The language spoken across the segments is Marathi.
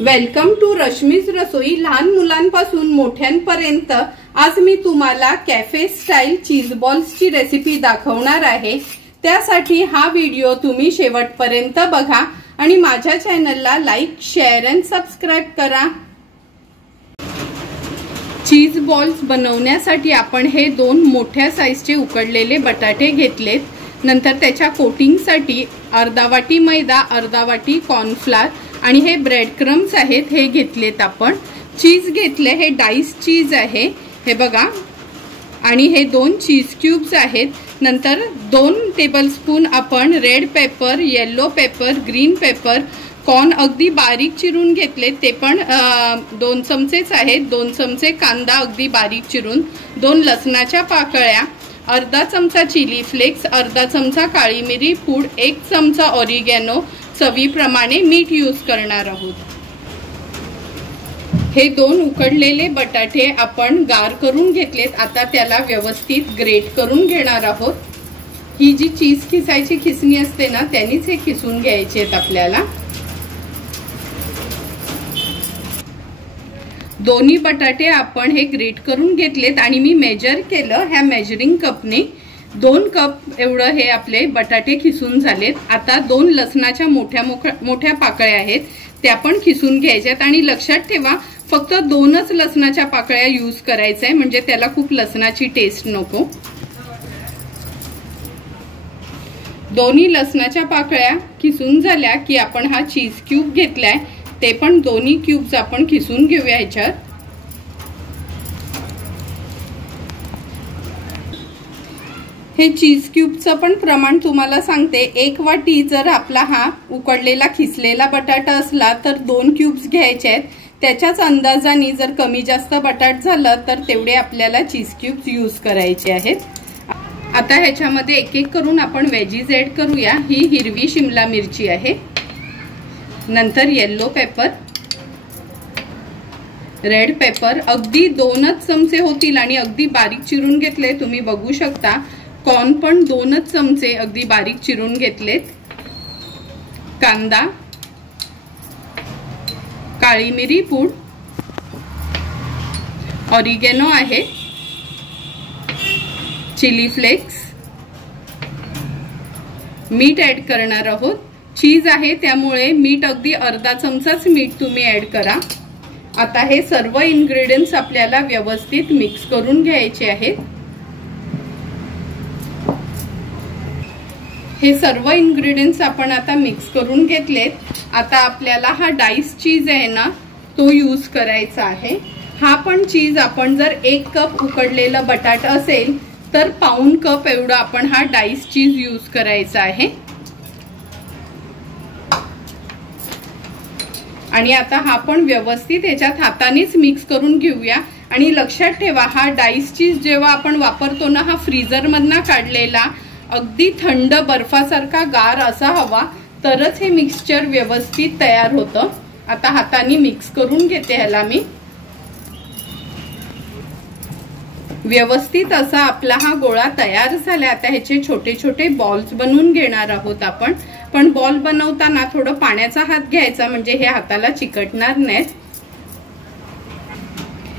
वेलकम टू रश्मीज रसोई। लहान मुलांपासून मोठ्यांपर्यंत आज मी तुम्हाला कॅफे स्टाईल चीज बॉल्सची रेसिपी दाखवणार आहे। त्यासाठी हा व्हिडिओ तुम्ही शेवटपर्यंत बघा आणि माझ्या चॅनलला लाईक, शेअर आणि सबस्क्राइब करा। चीज बॉल्स बनवण्यासाठी आपण हे दोन मोठ्या साइजचे उकडलेले बटाटे घेतलेत। नंतर त्याच्या कोटिंगसाठी अर्धा वाटी मैदा, अर्धा वाटी कॉर्नफ्लोअर आणि हे ब्रेड क्रम्स आहेत हे घेतलेत। आपण चीज घेतले, हे डाइस चीज आहे हे बघा, आणि हे दोन चीज क्यूब्स आहेत। नंतर 2 टेबलस्पून आपण red pepper, yellow paper, green pepper, corn अगदी बारीक चिरून घेतले, ते पण 2 चमचेच आहेत। 2 चमचे कांदा अगदी बारीक चिरून, 2 लसणाच्या पाकळ्या, अर्धा चमचा चिली फ्लेक्स, अर्धा चमचा काळी मिरी पूड, 1 चमचा ऑरिगॅनो, चवीप्रमाणे मीठ यूज करणार आहोत। हे 2 उकडलेले बटाटे आपण गार करून घेतलेत। आता त्याला व्यवस्थित ग्रेट करून घेणार आहोत। ही जी चीज खिसायची खिसणी असते ना, त्यानेच हे खिसून घ्यायचे आहेत आपल्याला। दोन्ही बटाटे आपण हे ग्रेट करून घेतलेत आणि मी मेजर केलं, ह्या मेजरिंग कपने 2 कप एवढं हे आपले बटाटे खिसून झालेत। आता 2 लसणाच्या मोठ्या पाकळ्या आहेत त्या पण खिसून घ्यायच्यात आणि लक्षात ठेवा फक्त 2च लसणाच्या पाकळ्या यूज करायच्या आहे, म्हणजे त्याला खूप लसणाची टेस्ट नको। दोन्ही लसणाच्या पाकळ्या खिसून झाल्या की आपण हा चीज क्यूब घेतलाय, ते पण दोन्ही क्यूब्स आपण खिसून घेऊया ह्याच्यात। हे चीज क्यूबचं पण प्रमाण तुम्हाला सांगते, 1 वाटी जर आपला हा उकडलेला खिसलेला बटाटा असला तर 2 क्यूब्स घ्यायचे आहेत। त्याच्याच अंदाजाने जर कमी जास्त बटाट झालं तर तेवढे आपल्याला चीज क्यूब्स यूज करायचे आहेत। आता ह्याच्यामध्ये एक एक करून आपण वेजीज ऍड करूया। ही हिरवी शिमला मिरची आहे, नंतर येलो पेपर, रेड पेपर अगदी 2च चमचे होतील आणि अगदी बारीक चिरून घेतले, तुम्ही बघू शकता। कॉर्न पण 2च चमचे अगदी बारीक चिरून घेतलेत। कांदा, काळी मिरी पूड, ऑरिगॅनो आहे, चिली फ्लेक्स, मीठ ऍड करणार आहोत। चीज आहे त्यामुळे मीठ अगदी अर्धा चमचाच मीठ तुम्ही ऍड करा। आता हे सर्व इन्ग्रेडियंट्स आपल्याला व्यवस्थित मिक्स करून घ्यायचे आहेत। हे सर्व इन्ग्रेडियंट्स आपण आता मिक्स करून घेतलेत। आता आपल्याला हा डाइस चीज आहे ना, तो यूज करायचा आहे। हा पण चीज आपण जर 1 कप उकडलेला बटाटा असेल तर 1/4 कप एवढा आपण हा डाइस चीज यूज करायचा आहे। आणि आता हा पण व्यवस्थित याच्यात हातानेच मिक्स करून घेऊया। आणि लक्षात ठेवा, हा डाइस चीज जेव्हा आपण वापरतो ना, हा फ्रीजर मधनं काढलेला अगदी थंड बर्फासारखा गार असा हवा, तरच हे मिक्सचर व्यवस्थित तयार होतं। आता हाताने मिक्स करून घेते ह्याला मी। व्यवस्थित असा आपला हा गोळा तयार झाला। आता ह्याचे छोटे छोटे बॉल्स बनवून घेणार आहोत आपण। पण बॉल बनवताना थोडं पाण्याचा हात घ्यायचा, म्हणजे हे हाताला चिकटणार नाहीत।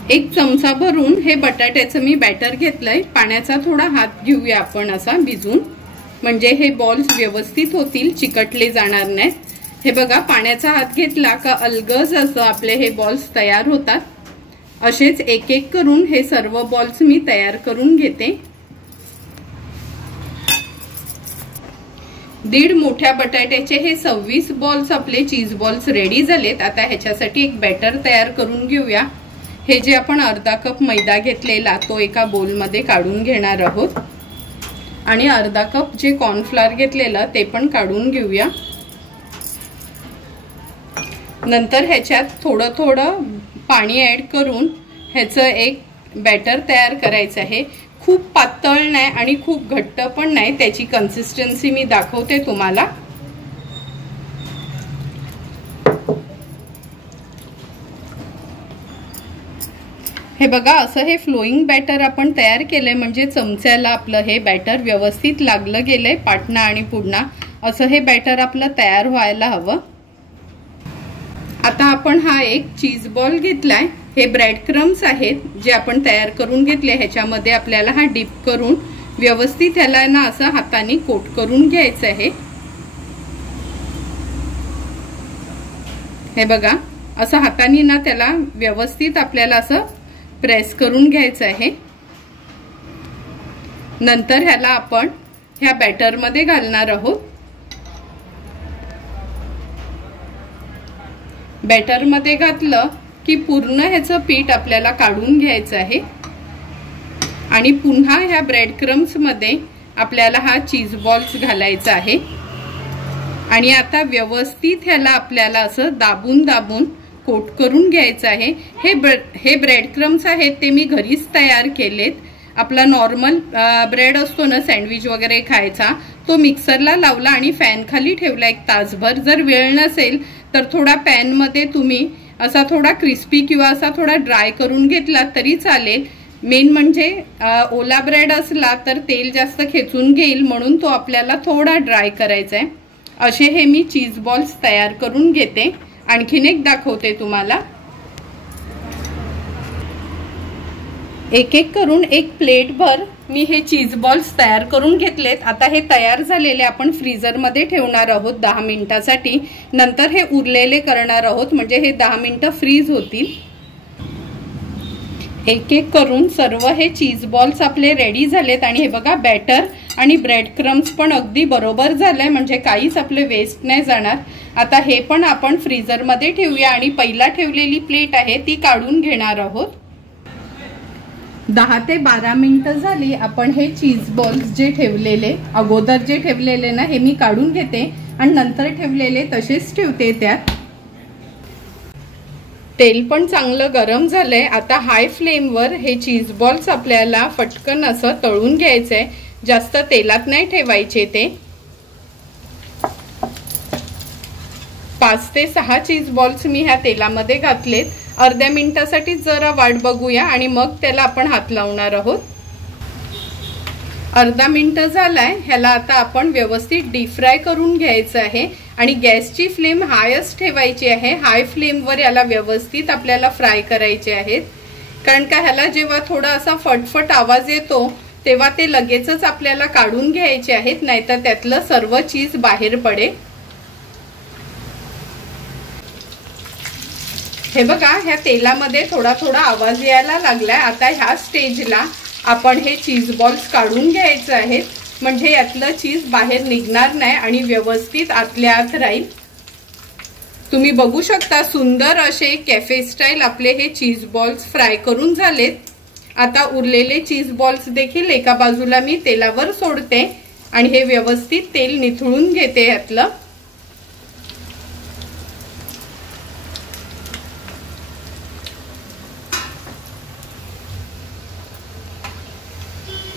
1 चमचा भरून हे बटाट्याचं मी बॅटर घेतलंय। पाण्याचा थोडा हात घेऊया आपण असा भिजून, म्हणजे हे बॉल्स व्यवस्थित होतील, चिकटले जाणार नाहीत। हे बघा, पाण्याचा हात घेतला का अलगद असं आपले हे बॉल्स तयार होतात। असेच एक एक करून हे सर्व बॉल्स मी तयार करून घेते। 1.5 मोठ्या बटाट्याचे हे 26 बॉल्स आपले चीज बॉल्स रेडी झालेत। आता ह्याच्यासाठी एक बॅटर तयार करून घेऊया। हे जे आपण अर्धा कप मैदा घेतलेला तो एका बोल मध्ये काढून घेणार आहोत आणि अर्धा कप जे कॉर्नफ्लोअर घेतलेलं ते पण काढून घेऊया। नंतर ह्याच्यात थोडं थोडं पाणी ऍड करून ह्याचं एक बॅटर तयार करायचं आहे। खूप पातळ नाही आणि खूप घट्ट पण नाही, त्याची कन्सिस्टन्सी मी दाखवते तुम्हाला। हे बघा, असं हे फ्लोइंग बॅटर आपण तयार केलंय, म्हणजे चमच्याला आपलं हे बॅटर व्यवस्थित लागलं गेलंय, पाटणा आणि पुडणा असं हे बॅटर आपलं तयार व्हायला हवं। आता आपण हा एक चीज बॉल घेतलाय, हे ब्रेड क्रम्स आहेत जे आपण तयार करून घेतले, ह्याच्यामध्ये आपल्याला हा डिप करून व्यवस्थित ह्याला ना असं हाताने कोट करून घ्यायचं आहे। हे बघा, असं हाताने ना त्याला व्यवस्थित आपल्याला असं प्रेस करून घ्यायचं आहे। नंतर ह्याला आपण ह्या बॅटर मध्ये घालणार आहोत। बॅटर मध्ये घातलं की पूर्ण ह्याचं पीठ आपल्याला काढून घ्यायचं आहे आणि पुन्हा ह्या ब्रेड क्रम्स मध्ये आपल्याला हा चीज बॉल्स घालायचा आहे आणि आता व्यवस्थित ह्याला आपल्याला असं दाबून दाबून कोट करून घ्यायचं आहे। हे ब्रेड क्रम्स आहेत ते मी घरीच तयार केलेत। आपला नॉर्मल ब्रेड असतो ना सँडविच वगैरे खायचा, तो मिक्सरला लावला आणि फॅन खाली ठेवला 1 तासभर। जर वेळ नसेल तर थोडा पॅन मध्ये तुम्ही असा थोडा क्रिस्पी किंवा असा थोडा ड्राय करून घेतला तरी चालेल। मेन म्हणजे ओला ब्रेड असला तर तेल जास्त खेचून घेईल, म्हणून तो आपल्याला थोडा ड्राय करायचा आहे। असे हे मी चीज बॉल्स तयार करून घेते। आणखीन एक दाखवते तुम्हाला। एक एक करून एक प्लेट भर मी हे चीज बॉल्स तयार करून घेतलेत। आता हे तयार झालेले आपण फ्रीजर मध्ये ठेवणार आहोत 10 मिनिटांसाठी। नंतर हे उरलेले करणार आहोत, म्हणजे हे 10 मिनिटं फ्रीज होतील। एक एक करून सर्व हे चीज बॉल्स आपले रेडी झालेत आणि हे बघा बॅटर आणि ब्रेड क्रम्स पण अगदी बरोबर झालंय, म्हणजे काहीच आपले वेस्ट नाही जाणार। आता हे पण आपण फ्रीजर मध्ये ठेवूया आणि पहिला ठेवलेली प्लेट आहे ती काढून घेणार आहोत। 10 ते 12 मिनिटं झाली। आपण हे चीज बॉल्स जे ठेवलेले अगोदर जे ठेवलेले ना हे मी काढून घेते आणि नंतर ठेवलेले तसेच ठेवते त्यात। तेल पण चांगलं गरम झालंय। आता हाय फ्लेमवर हे चीज बॉल्स आपल्याला फटकन असं तळून घ्यायचंय, जास्त तेलात नाही ठेवायचे ते। 5 ते 6 चीज बॉल्स मी ह्या तेलामध्ये घातलेत। अर्ध्या मिनिटासाठी जरा वाट बघूया आणि मग त्याला आपण हात लावणार आहोत। अर्धा मिनिट झालाय, ह्याला आता आपण व्यवस्थित डीप फ्राय करून घ्यायचं आहे आणि गॅसची फ्लेम हायच ठेवायची आहे। हाय फ्लेमवर याला व्यवस्थित आपल्याला फ्राय करायचे आहेत, कारण का ह्याला जेव्हा थोडा असा फटफट आवाज येतो तेव्हा ते लगेचच आपल्याला काढून घ्यायचे आहेत, नाहीतर त्यातलं सर्व चीज बाहेर पडेल। हे बघा, ह्या तेलामध्ये थोडा थोडा आवाज यायला लागलाय। आता ह्या स्टेजला आपण हे चीज बॉल्स काढून घ्यायचे आहेत, म्हणजे यातलं चीज बाहेर निघणार नाही आणि व्यवस्थित आतल्या आत राहील। तुम्ही बघू शकता सुंदर असे कॅफे स्टाईल आपले हे चीज बॉल्स फ्राय करून झालेत। आता उरलेले चीज बॉल्स देखील एका बाजूला मी तेलावर सोडते आणि हे व्यवस्थित तेल निथळून घेते यातलं।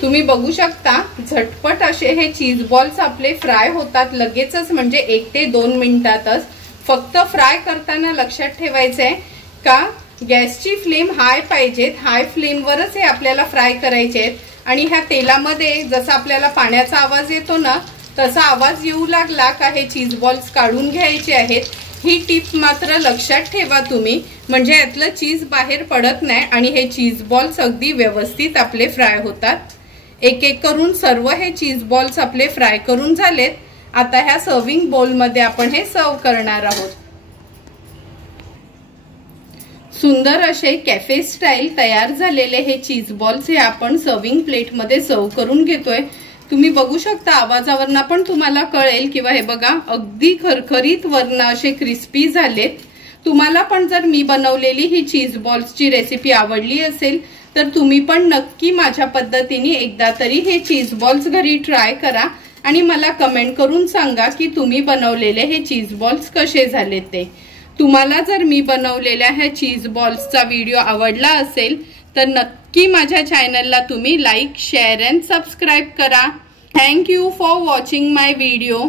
तुम्ही बघू शकता झटपट असे हे चीज बॉल्स आपले फ्राय होतात लगेचच, म्हणजे 1 ते 2 मिनिटातच। फक्त फ्राय करताना लक्षात ठेवायचंय का गॅसची फ्लेम हाय पाहिजेत, हाय फ्लेमवरच हे आपल्याला फ्राय करायचे आहेत। आणि ह्या तेलामध्ये जसा आपल्याला पाण्याचा आवाज येतो ना तसा आवाज येऊ लागला का हे चीज बॉल्स काढून घ्यायचे आहेत। ही टिप मात्र लक्षात ठेवा तुम्ही, म्हणजे यातलं चीज बाहेर पडत नाही आणि हे चीज बॉल्स अगदी व्यवस्थित आपले फ्राय होतात। एक एक करून सर्व हे चीज बॉल्स आपले फ्राय करून झालेत। आता ह्या सर्विंग बोल मध्ये आपण हे सर्व करणार आहोत। सुंदर असे कॅफे स्टाईल तयार झालेले हे चीज बॉल्स हे आपण सर्विंग प्लेट मध्ये सर्व करून घेतोय। तुम्ही बघू शकता आवाजावरनं पण तुम्हाला कळेल, किंवा हे बघा अगदी खरखरीत वरनं असे क्रिस्पी झालेत। तुम्हाला पण जर मी बनवलेली ही चीज बॉल्सची रेसिपी आवडली असेल तर तुम्ही पण नक्की माझ्या पद्धतीने एकदा तरी हे चीज बॉल्स घरी ट्राय करा आणि मला कमेंट करून सांगा की तुम्ही बनवलेले हे चीज बॉल्स कसे झाले ते। तुम्हाला जर मी बनवलेल्या ह्या चीज बॉल्सचा व्हिडिओ आवडला असेल तर नक्की माझ्या चॅनलला तुम्ही लाईक, शेअर अँड सबस्क्राईब करा। Thank you for watching my video.